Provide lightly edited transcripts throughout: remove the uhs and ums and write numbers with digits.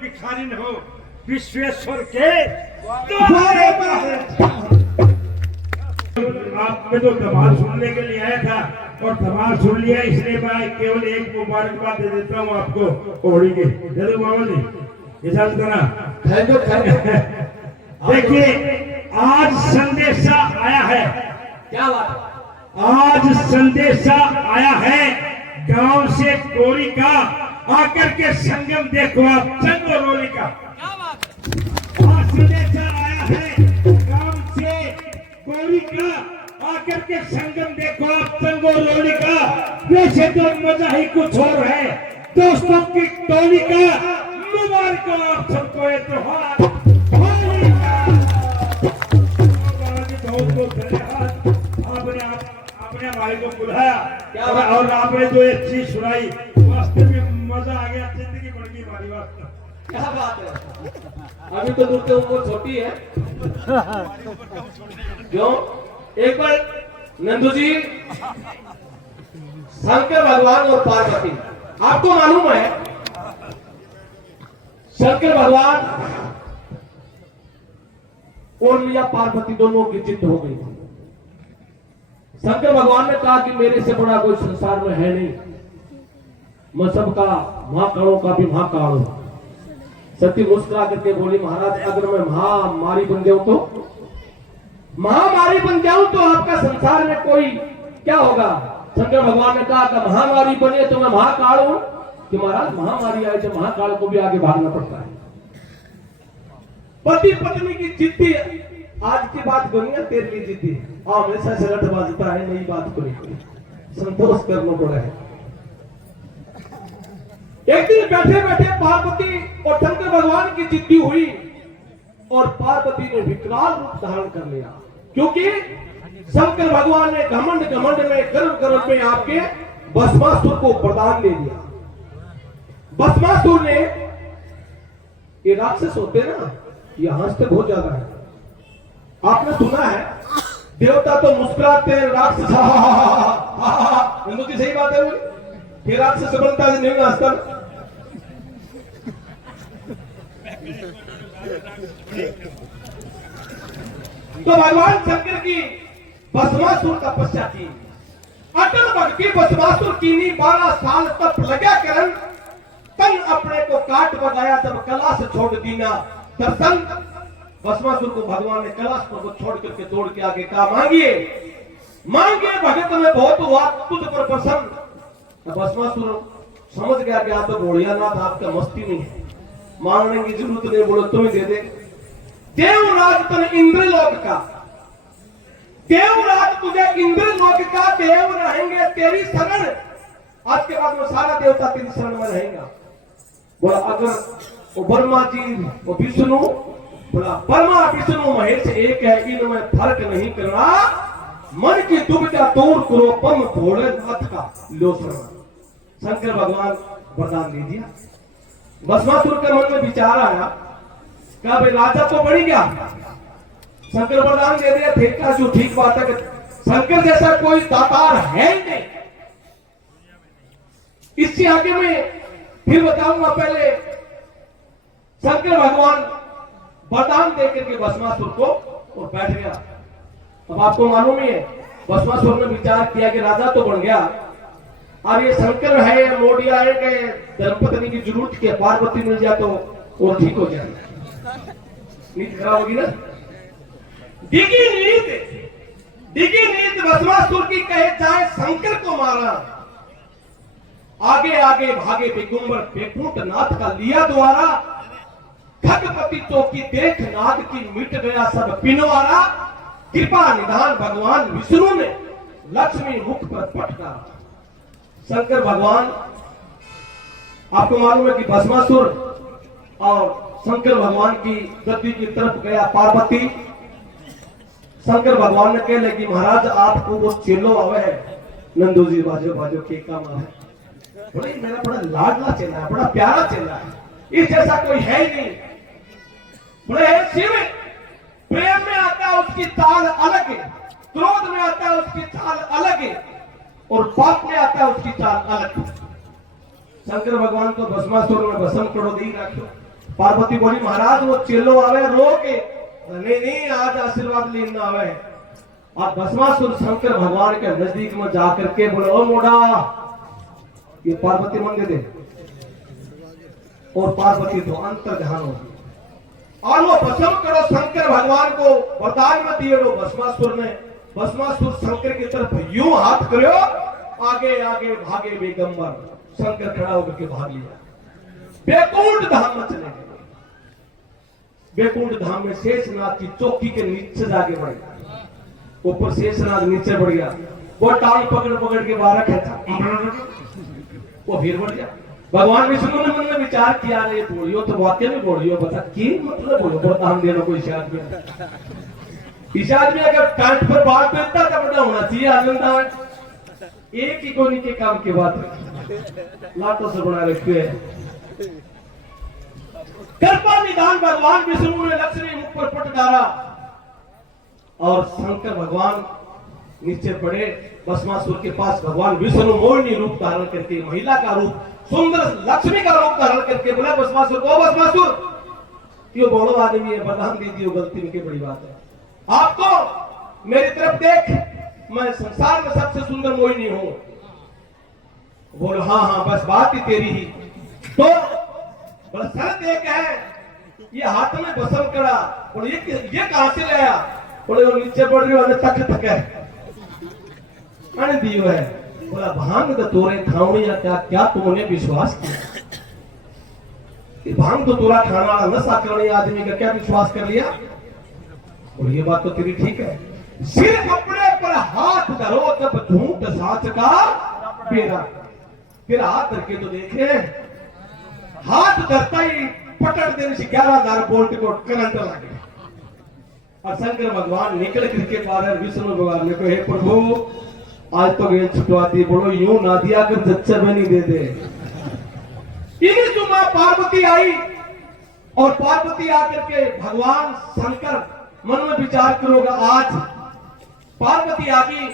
भिखारी न हो विश्वेश्वर के द्वारे पर। आपने तो धमाल सुनने के लिए आया था और धमाल सुन लिया, इसलिए मैं केवल एक मुबारकबाद दे देता हूँ आपको होली के। जरूर बाबा जी इजाजत देना। देखिए आज संदेशा आया है। क्या बात? आज संदेशा आया है गांव से गोरी का, आकर के संगम देखो आप चंदो रोली का। आज संदेशा आया है गांव से गोरी का, आकर के संगम देखो आप चंदो रोली का। वैसे तो मजा ही कुछ और है दोस्तों की टोली का। मुबारक हो आप सबको ये त्योहार होली का। बहुत बहुत धन्यवाद, आपने भाई को बुलाया और आपने जो एक चीज सुनाई वास्तव में मजा आ गया, जिंदगी बढ़ गई हमारी। वास्तव क्या बात है? अभी तो दूसरे उम्र छोटी है क्यों? एक बार नंदू जी, शंकर भगवान और पार्वती, आपको मालूम है शंकर भगवान और मैया पार्वती दोनों की जिद हो गई। शंकर भगवान ने कहा कि मेरे से बड़ा कोई संसार में है नहीं, मैं सबका महाकालों का भी महाकाल हूं। सती मुस्कुरा करके बोली, महाराज अगर मैं महामारी बन जाऊं तो, महामारी बन जाऊं तो आपका संसार में कोई क्या होगा? शंकर भगवान ने कहा कि महामारी बने तो मैं महाकाल हूं कि महाराज महामारी आए तो महाकाल को भी आगे भागना पड़ता है। पति पत्नी की जिद्दी आज की बात दुनिया तेरे लिए जिद्दी हमेशा से रट बाजता है, नई बात को नहीं संतोष करना पड़ा है। एक दिन बैठे बैठे पार्वती और शंकर भगवान की जिद्दी हुई और पार्वती ने विकराल रूप धारण कर लिया, क्योंकि शंकर भगवान ने घमंड घमंड में गर्व में आपके भस्मासुर को वरदान दे दिया। भस्मासुर ने, ये राक्षस होते ना, ये हंसते बहुत ज्यादा है। आपने सुना है देवता तो मुस्कुराते हैं, राक्षस हिंदू की सही बात है वो, कि राक्षस बनता है नहीं हंसता। तो भगवान शंकर की भस्मासुर तपस्या की, अटल भक्ति भस्मासुर कीनी 12 साल तप लगा करन, तन अपने को काट बगाया जब कलाश छोड़ दीना दर्शन। भस्मासुर को भगवान ने कलाश को छोड़ करके तोड़ के आगे कहा, मांगिए मांगिए भगत में बहुत हुआ तुझ पर प्रसन्न। भस्मासुर समझ गया कि आप तो भोलियानाथ आपका मस्ती नहीं है, मांगने की जरूरत नहीं, बोलो तुम दे दे। देवराज तन इंद्रलोक का, देवराज तुझे इंद्रलोक का देव रहेंगे तेरी शरण। आज के बाद में सारा देवता तेरी शरण में रहेगा। बोला अगर वो ब्रह्मा जी वो विष्णु, बोला ब्रह्मा विष्णु महेश एक है, इनमें फर्क नहीं करना। मन की दुविधा दूर करो पम भोलेनाथ का लो शरण। शंकर भगवान वरदान दे दिया। भस्मासुर के मन में विचार आया, क्या भाई राजा तो बड़ी गया, शंकर वरदान दे दिया, ठीक जो ठीक बात है कि शंकर जैसा कोई दातार है ही नहीं। इससे आगे में फिर बताऊंगा, पहले शंकर भगवान वरदान देकर के भस्मासुर को और बैठ गया। अब आपको मालूम ही है, भस्मासुर ने विचार किया कि राजा तो बन गया, और ये शंकर है मोडिया है कि धर्मपत्नी की जरूरत की पार्वती मिल जाए तो वो ठीक हो जाए, नींद खराब होगी ना। दिगी नींद भस्मासुर की कहे जाए शंकर को मारा। आगे आगे भागे दिगंबर बेकूट नाथ का लिया द्वारा। खगपति चौकी देख नाग की मिट गया सब पिनवारा। कृपा निधान भगवान विष्णु ने लक्ष्मी मुख पर पटका। शंकर भगवान, आपको मालूम है कि भस्मासुर और शंकर भगवान की गद्दी की तरफ गया पार्वती। शंकर भगवान ने कह कि महाराज आपको वो चेलो आवे है, नंदू जी बाजो बाजो के काम है, बोले मेरा बड़ा लाडला चेला है, बड़ा प्यारा चेला है, इस जैसा कोई है ही नहीं। बोले शिव, प्रेम में आता है उसकी चाल अलग है, क्रोध में आता है उसकी चाल अलग है, और पाप में आता है उसकी चाल अलग है। शंकर भगवान को भस्मासुर में भस्म करो दी रखो, पार्वती बोली महाराज वो चेलो आवे रो के, नहीं नहीं आज आशीर्वाद लेना आवे। और भस्मासुर शंकर भगवान के नजदीक में जाकर के बोले ओ मोड़ा ये पार्वती मंगे दे, और पार्वती तो अंतर ध्यान हो और वो भस्म करो शंकर भगवान को वरदान में दिए। भस्मासुर ने भस्मासुर शंकर की तरफ यूं हाथ करो, आगे आगे भागे बेगंबर। शंकर खड़ा होकर के भाग लिया, बैकुंठ धाम में चले गए। बैकुंठ धाम में शेषनाग की चौकी के नीचे जाके बढ़ गया, ऊपर शेषनाग नीचे बढ़ गया, वो टांग पकड़ पकड़ के बाहर खेचा, वो फिर बढ़ गया। भगवान विष्णु ने मन में विचार किया, ये बोलियो तो वाक्य में बोलियो, बता की मतलब बोलो वरदान देना कोई शायद में इशाद में अगर कांट पर बात देता तो बड़ा होना चाहिए आनंद। एक ही कोनी के काम की बात लातों से बना रखे हैं। कृपा निदान भगवान विष्णु ने लक्ष्मी मुख पर पट डाला और शंकर भगवान नीचे पड़े। भस्मासुर के पास भगवान विष्णु मोहिनी रूप धारण करके, महिला का रूप, सुंदर लक्ष्मी का रूप धारण करके बोला भस्मासुर को, भस्मासुर यो बड़ो आदमी है, वरदान दीजिए, गलती में की बड़ी बात है। आपको मेरी तरफ देख, मैं संसार में सबसे सुंदर मोहिनी हूं। बोलो हाँ हाँ बस बात ही तेरी ही। तो बोला शरत एक है, ये हाथ में भस्म करा। बोले ये कहां से लाया? बोले वो नीचे पड़ रही वाले तक तक है दियो है। बोला भांग तो तोरे खावणी या क्या क्या तुमने विश्वास किया? ये भांग तो तोरा खाना वाला नशा करने आदमी का क्या विश्वास कर लिया? और ये बात तो तेरी ठीक है। सिर कपड़े पर हाथ धरो तब झूठ साच का बेरा। फिर हाथ धर के तो देखे, हाथ धरता ही पटक देने से 11,000 वोल्ट को करंट लगे। और शंकर भगवान निकल करके बाहर विष्णु भगवान ने कहे प्रभु आज तो गेल छुटवाती, बोलो यूं ना दिया कर जच्चा में नहीं दे दे। इन्हीं सुबह पार्वती आई और पार्वती आकर के भगवान शंकर मन में विचार करोगा आज पार्वती आगी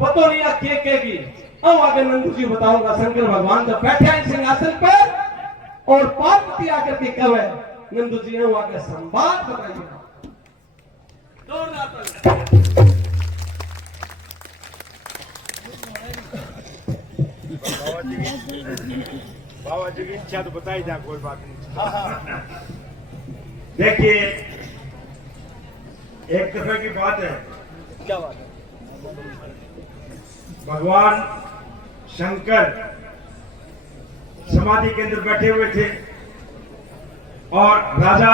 पतो नहीं के कहेगी। अब आगे नंदू जी बताऊंगा शंकर भगवान जब बैठे हैं सिंहासन पर और पार्वती आकर के कहे नंदू जी ने आगे संवाद बताइएगा। बाबा जी की इच्छा तो बताई जा, कोई बात नहीं। देखिए एक दफे की बात है, क्या बात है? भगवान शंकर समाधि के अंदर बैठे हुए थे और राजा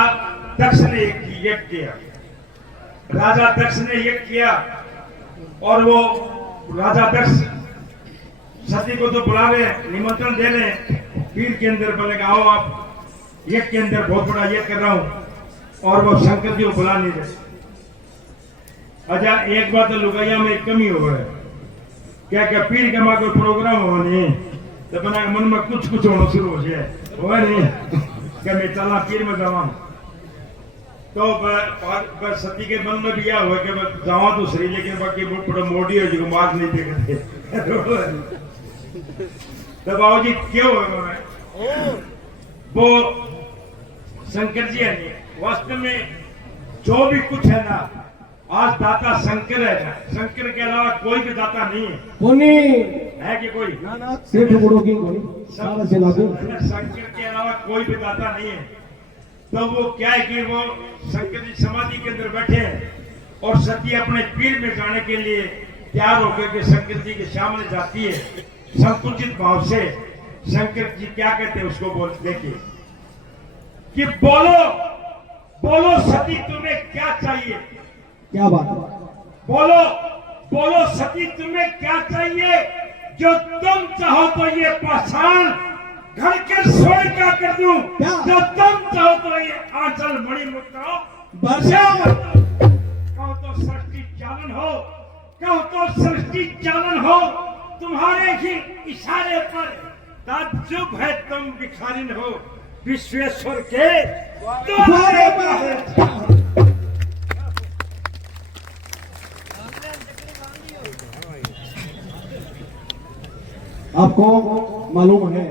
दक्ष ने यज्ञ किया। राजा दक्ष ने यज्ञ किया और वो राजा दक्ष सती को तो बुला रहे, निमंत्रण दे रहे, पीर के अंदर बोलेगा आओ आप यज्ञ के अंदर बहुत बड़ा यज्ञ कर रहा हूं, और वो शंकर जी को बुला नहीं रहे। अच्छा एक बात तो लुगाइया में एक कमी हो है, क्या क्या पीर का कोई प्रोग्राम हो नहीं तो बना मन में कुछ कुछ होना शुरू हो जाए, हो नहीं क्या मैं चलना पीर में जावा। तो सती के मन में भी यह हुआ कि जावा तो सही, लेकिन बाकी बड़ा मोड़ी हो जो मार्ग नहीं देखते। तो बाबू जी क्यों वो शंकर जी है नहीं, वास्तव में जो भी कुछ है ना आज दाता शंकर है ना, शंकर के अलावा कोई भी दाता नहीं है। कोनी है कि कोई ना सेठ बुढ़ो की सारा से लागू शंकर के अलावा कोई भी दाता नहीं है। तो वो क्या है कि वो शंकर जी समाधि के अंदर बैठे हैं और सती अपने पीर में जाने के लिए तैयार होकर के शंकर जी के सामने जाती है संकुचित भाव से। शंकर जी क्या कहते हैं उसको बोल देखिए कि बोलो बोलो सती तुम्हें क्या चाहिए? क्या बात? बोलो बोलो सती तुम्हें क्या चाहिए? जो तुम चाहो तो ये पाषाण घर के स्वर्ण का कर दूं, जो तुम चाहो तो ये आंचल मणि मुक्ता वर्षा कहो तो सृष्टि चालन हो, कहो तो सृष्टि चालन हो, तुम्हारे ही इशारे पर ताज्जुब है तुम भिखारिन हो, विश्वेश्वर के तुम्हारे आपको मालूम है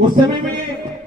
उस समय में